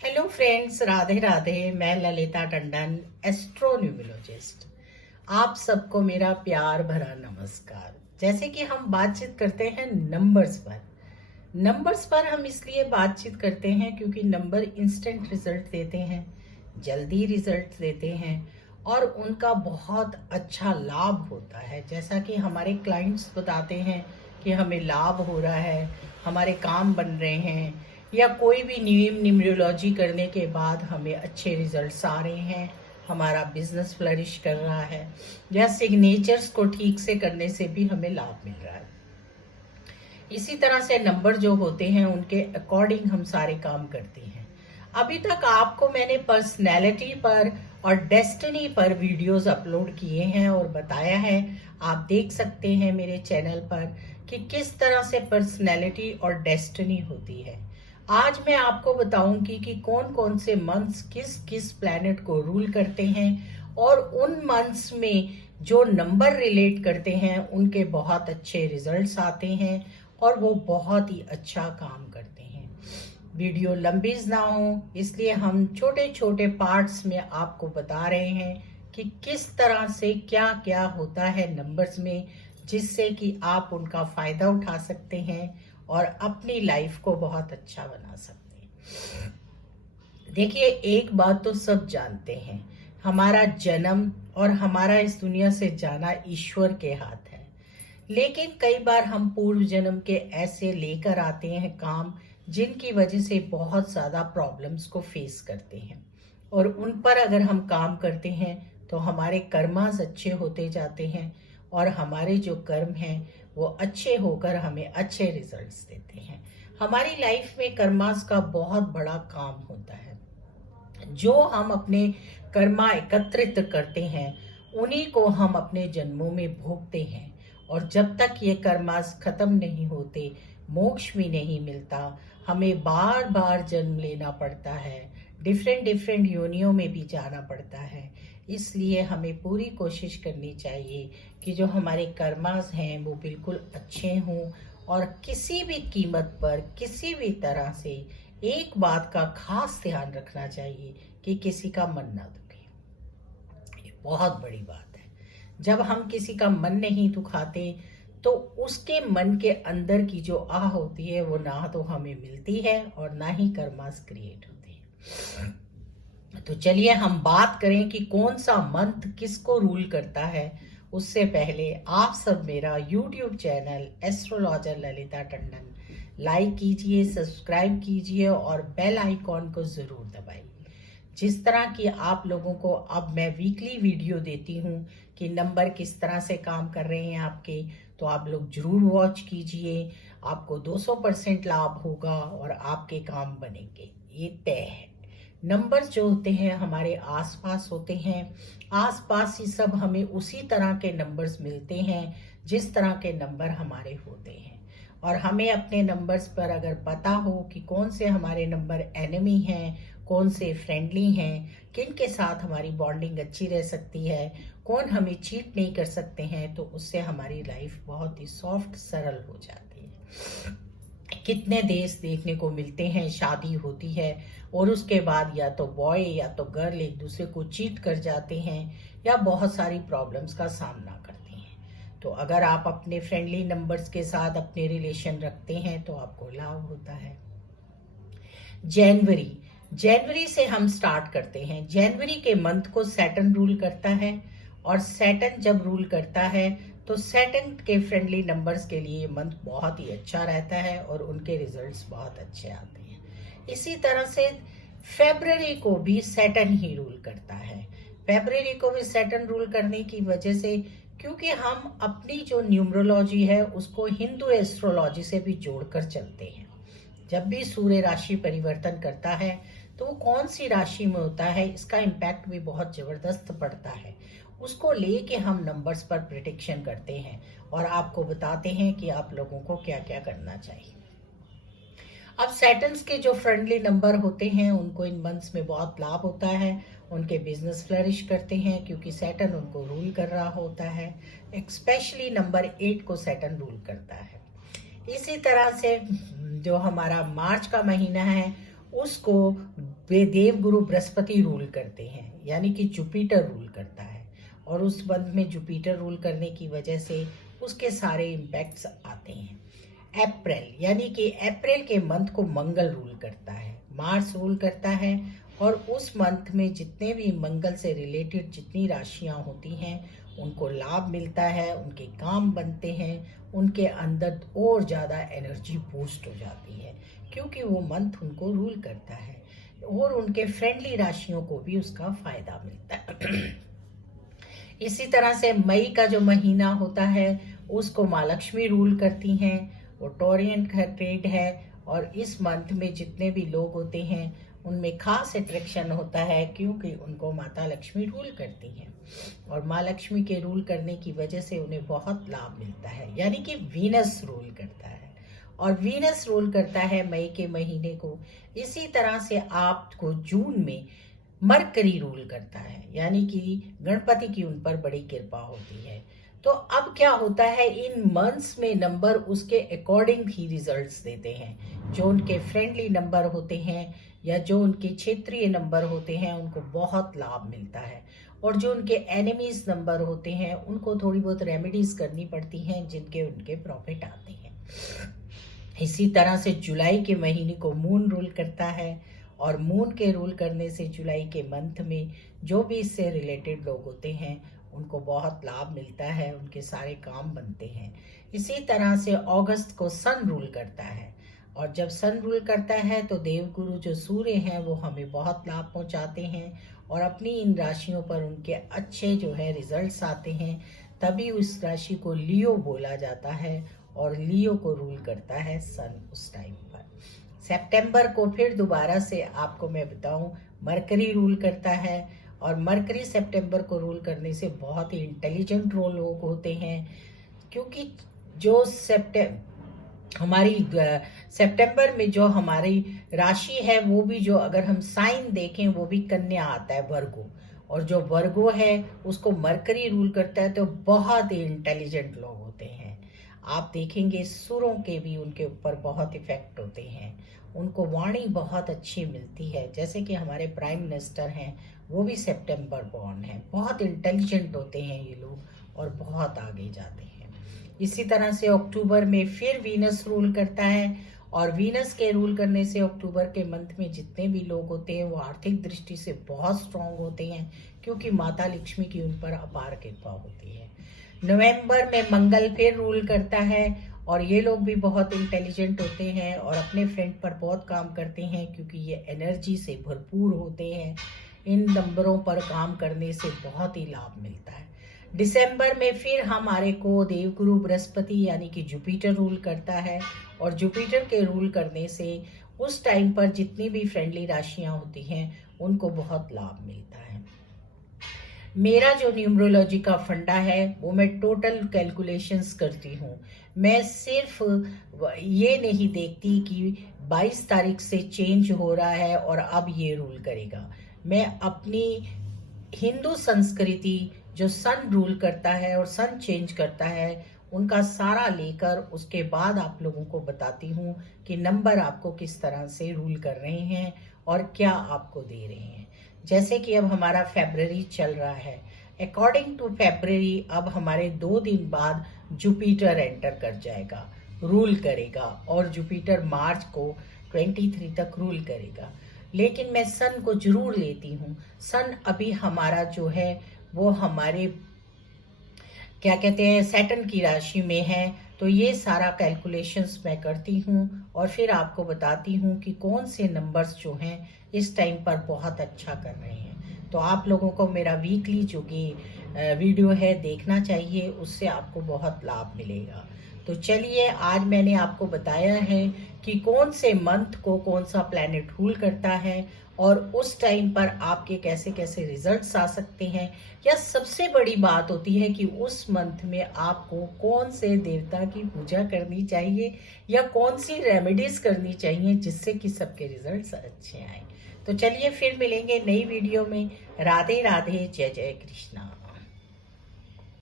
Hello friends, Radhe Radhe. मैं ललिता टंडन, एस्ट्रोन्यूमरोलॉजिस्ट। आप सबको मेरा प्यार भरा नमस्कार। जैसे कि हम बातचीत करते हैं नंबर्स पर हम इसलिए बातचीत करते हैं क्योंकि नंबर इंस्टेंट रिजल्ट देते हैं, जल्दी रिजल्ट देते हैं और उनका बहुत अच्छा लाभ होता है। जैसा कि हमारे क्लाइंट्स बताते हैं कि हमें लाभ हो रहा है, हमारे काम बन रहे हैं, या कोई भी न्यूमरोलॉजी करने के बाद हमें अच्छे रिजल्ट्स आ रहे हैं, हमारा बिजनेस फ्लरिश कर रहा है, या सिग्नेचर्स को ठीक से करने से भी हमें लाभ मिल रहा है। इसी तरह से नंबर जो होते हैं उनके अकॉर्डिंग हम सारे काम करते हैं। अभी तक आपको मैंने पर्सनैलिटी पर और डेस्टिनी पर वीडियोस अपलोड किए हैं और बताया है, आप देख सकते हैं मेरे चैनल पर कि किस तरह से पर्सनैलिटी और डेस्टिनी होती है। आज मैं आपको बताऊंगी कि कौन कौन से मंथ्स किस किस प्लैनेट को रूल करते हैं और उन मंथ्स में जो नंबर रिलेट करते हैं उनके बहुत अच्छे रिजल्ट्स आते हैं और वो बहुत ही अच्छा काम करते हैं। वीडियो लंबी ना हो इसलिए हम छोटे छोटे पार्ट्स में आपको बता रहे हैं कि किस तरह से क्या क्या होता है नंबर्स में, जिससे कि आप उनका फायदा उठा सकते हैं और अपनी लाइफ को बहुत अच्छा बना सकते हैं। देखिए, एक बात तो सब जानते हैं, हमारा जन्म और हमारा इस दुनिया से जाना ईश्वर के हाथ है। लेकिन कई बार हम पूर्व जन्म के ऐसे लेकर आते हैं काम जिनकी वजह से बहुत ज़्यादा प्रॉब्लम्स को फेस करते हैं, और उन पर अगर हम काम करते हैं तो हमारे कर्मास अच्छे होते जाते हैं और हमारे जो कर्म हैं वो अच्छे होकर हमें अच्छे रिजल्ट्स देते हैं। हमारी लाइफ में कर्मास का बहुत बड़ा काम होता है। जो हम अपने कर्मा एकत्रित करते हैं उन्हीं को हम अपने जन्मों में भोगते हैं, और जब तक ये कर्मास खत्म नहीं होते मोक्ष भी नहीं मिलता। हमें बार बार जन्म लेना पड़ता है, डिफरेंट डिफरेंट योनियों में भी जाना पड़ता है। इसलिए हमें पूरी कोशिश करनी चाहिए कि जो हमारे कर्मास हैं वो बिल्कुल अच्छे हों, और किसी भी कीमत पर किसी भी तरह से एक बात का खास ध्यान रखना चाहिए कि किसी का मन ना दुखे। ये बहुत बड़ी बात है। जब हम किसी का मन नहीं दुखाते तो उसके मन के अंदर की जो आह होती है वो ना तो हमें मिलती है और ना ही कर्मास क्रिएट होते हैं। तो चलिए हम बात करें कि कौन सा मंथ किसको रूल करता है। उससे पहले आप सब मेरा YouTube channel astrologer Lalita Tandon like कीजिए, सब्सक्राइब कीजिए और बेल आइकॉन को ज़रूर दबाइए। जिस तरह की आप लोगों को अब मैं वीकली वीडियो देती हूँ कि नंबर किस तरह से काम कर रहे हैं आपके, तो आप लोग जरूर वॉच कीजिए। आपको 200% लाभ होगा और आपके काम बनेंगे, ये तय है। नंबर्स जो होते हैं हमारे आसपास होते हैं, आसपास ही सब हमें उसी तरह के नंबर्स मिलते हैं जिस तरह के नंबर हमारे होते हैं। और हमें अपने नंबर्स पर अगर पता हो कि कौन से हमारे नंबर एनिमी हैं, कौन से फ्रेंडली हैं, किन के साथ हमारी बॉन्डिंग अच्छी रह सकती है, कौन हमें चीट नहीं कर सकते हैं, तो उससे हमारी लाइफ बहुत ही सॉफ्ट सरल हो जाती है। कितने देश देखने को मिलते हैं, शादी होती है और उसके बाद या तो बॉय या तो गर्ल एक दूसरे को चीट कर जाते हैं या बहुत सारी प्रॉब्लम्स का सामना करते हैं। तो अगर आप अपने फ्रेंडली नंबर्स के साथ अपने रिलेशन रखते हैं तो आपको लाभ होता है। जनवरी से हम स्टार्ट करते हैं। जनवरी के मंथ को सैटर्न रूल करता है, और सैटर्न जब रूल करता है तो सैटर्न के फ्रेंडली नंबर्स के लिए मंथ बहुत ही अच्छा रहता है और उनके रिजल्ट्स बहुत अच्छे आते हैं। इसी तरह से फरवरी को भी सैटर्न ही रूल करता है। फरवरी को भी सैटर्न रूल करने की वजह से, क्योंकि हम अपनी जो न्यूमरोलॉजी है उसको हिंदू एस्ट्रोलॉजी से भी जोड़कर चलते हैं। जब भी सूर्य राशि परिवर्तन करता है तो वो कौन सी राशि में होता है इसका इम्पैक्ट भी बहुत जबरदस्त पड़ता है। उसको लेके हम नंबर्स पर प्रिडिक्शन करते हैं और आपको बताते हैं कि आप लोगों को क्या क्या करना चाहिए। अब सैटर्न्स के जो फ्रेंडली नंबर होते हैं उनको इन मंथ्स में बहुत लाभ होता है, उनके बिजनेस फ्लरिश करते हैं क्योंकि सैटर्न उनको रूल कर रहा होता है। स्पेशली नंबर 8 को सैटर्न रूल करता है। इसी तरह से जो हमारा मार्च का महीना है उसको वे देवगुरु बृहस्पति रूल करते हैं, यानी कि जुपिटर रूल करता है। और उस मंथ में जुपिटर रूल करने की वजह से उसके सारे इम्पैक्ट्स आते हैं। अप्रैल, यानी कि अप्रैल के मंथ को मंगल रूल करता है, मार्स रूल करता है। और उस मंथ में जितने भी मंगल से रिलेटेड जितनी राशियां होती हैं उनको लाभ मिलता है, उनके काम बनते हैं, उनके अंदर और ज़्यादा एनर्जी बूस्ट हो जाती है, क्योंकि वो मंथ उनको रूल करता है। और उनके फ्रेंडली राशियों को भी उसका फायदा मिलता है। इसी तरह से मई का जो महीना होता है उसको माँ लक्ष्मी रूल करती हैं, वो टोरियन ट्रेड है। और इस मंथ में जितने भी लोग होते हैं उनमें खास अट्रैक्शन होता है, क्योंकि उनको माता लक्ष्मी रूल करती हैं। और माँ लक्ष्मी के रूल करने की वजह से उन्हें बहुत लाभ मिलता है, यानी कि वीनस रूल करता है। और वीनस रूल करता है मई के महीने को। इसी तरह से आपको जून में मरकरी रूल करता है, यानी कि गणपति की उन पर बड़ी कृपा होती है। तो अब क्या होता है, इन मंथ्स में नंबर उसके अकॉर्डिंग ही रिजल्ट्स देते हैं। जो उनके फ्रेंडली नंबर होते हैं या जो उनके क्षेत्रीय नंबर होते हैं उनको बहुत लाभ मिलता है। और जो उनके एनिमीज नंबर होते हैं उनको थोड़ी बहुत रेमेडीज करनी पड़ती हैं, जिनके उनके प्रॉफिट आते हैं। इसी तरह से जुलाई के महीने को मून रूल करता है। और मून के रूल करने से जुलाई के मंथ में जो भी इससे रिलेटेड लोग होते हैं उनको बहुत लाभ मिलता है, उनके सारे काम बनते हैं। इसी तरह से अगस्त को सन रूल करता है। और जब सन रूल करता है तो देवगुरु जो सूर्य हैं वो हमें बहुत लाभ पहुंचाते हैं और अपनी इन राशियों पर उनके अच्छे जो है रिजल्ट्स आते हैं। तभी उस राशि को लियो बोला जाता है और लियो को रूल करता है सन उस टाइम पर। सितंबर को फिर दोबारा से आपको मैं बताऊं, मरकरी रूल करता है। और मरकरी सितंबर को रूल करने से बहुत ही इंटेलिजेंट लोग होते हैं, क्योंकि जो हमारी सितंबर में जो हमारी राशि है वो भी, जो अगर हम साइन देखें वो भी कन्या आता है, वर्गो। और जो वर्गो है उसको मरकरी रूल करता है, तो बहुत ही इंटेलिजेंट लोग होते हैं। आप देखेंगे सुरों के भी उनके ऊपर बहुत इफेक्ट होते हैं, उनको वाणी बहुत अच्छी मिलती है। जैसे कि हमारे प्राइम मिनिस्टर हैं वो भी सितंबर बॉर्न है, बहुत इंटेलिजेंट होते हैं ये लोग और बहुत आगे जाते हैं। इसी तरह से अक्टूबर में फिर वीनस रूल करता है। और वीनस के रूल करने से अक्टूबर के मंथ में जितने भी लोग होते हैं वो आर्थिक दृष्टि से बहुत स्ट्रांग होते हैं, क्योंकि माता लक्ष्मी की उन पर अपार कृपा होती है। नवंबर में मंगल फिर रूल करता है और ये लोग भी बहुत इंटेलिजेंट होते हैं और अपने फ्रेंड पर बहुत काम करते हैं, क्योंकि ये एनर्जी से भरपूर होते हैं। इन नंबरों पर काम करने से बहुत ही लाभ मिलता है। दिसंबर में फिर हमारे को देवगुरु बृहस्पति यानी कि जुपिटर रूल करता है। और जुपिटर के रूल करने से उस टाइम पर जितनी भी फ्रेंडली राशियां होती हैं उनको बहुत लाभ मिलता है। मेरा जो न्यूमरोलॉजी का फंडा है वो मैं टोटल कैलकुलेशंस करती हूँ। मैं सिर्फ ये नहीं देखती कि 22 तारीख से चेंज हो रहा है और अब ये रूल करेगा। मैं अपनी हिंदू संस्कृति जो सन रूल करता है और सन चेंज करता है उनका सारा लेकर उसके बाद आप लोगों को बताती हूँ कि नंबर आपको किस तरह से रूल कर रहे हैं और क्या आपको दे रहे हैं। जैसे कि अब हमारा फरवरी चल रहा है, अकॉर्डिंग टू फरवरी अब हमारे 2 दिन बाद जुपिटर एंटर कर जाएगा, रूल करेगा। और जुपिटर मार्च को 23 तक रूल करेगा। लेकिन मैं सन को जरूर लेती हूँ। सन अभी हमारा जो है वो हमारे क्या कहते हैं सैटर्न की राशि में है। तो ये सारा कैलकुलेशंस मैं करती हूँ और फिर आपको बताती हूँ कि कौन से नंबर्स जो हैं इस टाइम पर बहुत अच्छा कर रहे हैं। तो आप लोगों को मेरा वीकली जो कि वीडियो है देखना चाहिए, उससे आपको बहुत लाभ मिलेगा। तो चलिए, आज मैंने आपको बताया है कि कौन से मंथ को कौन सा प्लैनेट रूल करता है और उस टाइम पर आपके कैसे कैसे रिजल्ट्स आ सकते हैं। या सबसे बड़ी बात होती है कि उस मंथ में आपको कौन से देवता की पूजा करनी चाहिए या कौन सी रेमेडीज करनी चाहिए जिससे कि सबके रिजल्ट्स अच्छे आए। तो चलिए फिर मिलेंगे नई वीडियो में। राधे राधे, जय जय कृष्णा।